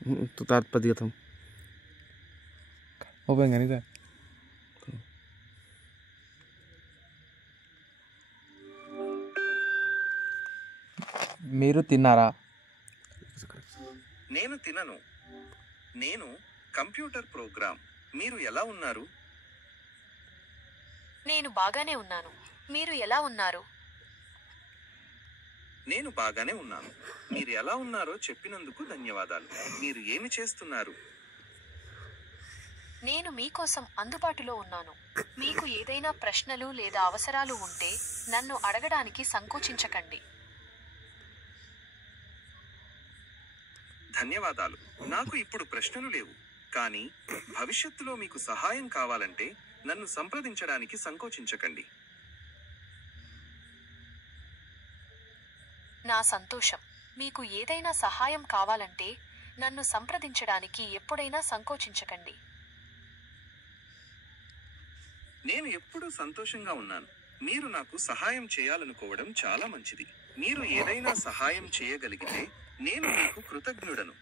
तो तात्पर्य दिया था ఓపెన్ కానీ సార్ మీరు తిన్నారా? నేను తినను. నేను కంప్యూటర్ ప్రోగ్రామ్. మీరు ఎలా ఉన్నారు? నేను బాగానే ఉన్నాను. మీరు ఎలా ఉన్నారు? నేను బాగానే ఉన్నాను. మీరు ఎలా ఉన్నారో చెప్పినందుకు ధన్యవాదాలు. మీరు ఏమి చేస్తున్నారు? నేను మీకోసం అందుబాటులో ఉన్నాను. మీకు ఏదైనా ప్రశ్నలు లేదా అవసరాలు ఉంటే నన్ను అడగడానికి సంకోచించకండి. ధన్యవాదాలు. నాకు ఇప్పుడు ప్రశ్నలు లేవు. కానీ భవిష్యత్తులో మీకు సహాయం కావాలంటే నన్ను సంప్రదించడానికి సంకోచించకండి. నా సంతోషం. మీకు ఏదైనా సహాయం కావాలంటే నన్ను సంప్రదించడానికి ఎప్పుడైనా సంకోచించకండి. నేను ఎప్పుడూ సంతోషంగా ఉన్నాను. మీరు నాకు సహాయం చేయాలనుకోవడం చాలా మంచిది. మీరు ఏదైనా సహాయం చేయగలిగితే నేను మీకు కృతజ్ఞుడను.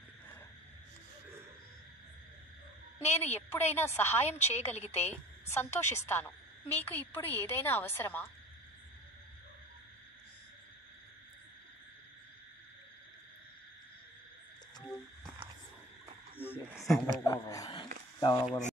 నేను ఎప్పుడైనా సహాయం చేయగలిగితే సంతోషిస్తాను. మీకు ఇప్పుడు ఏదైనా అవసరమా?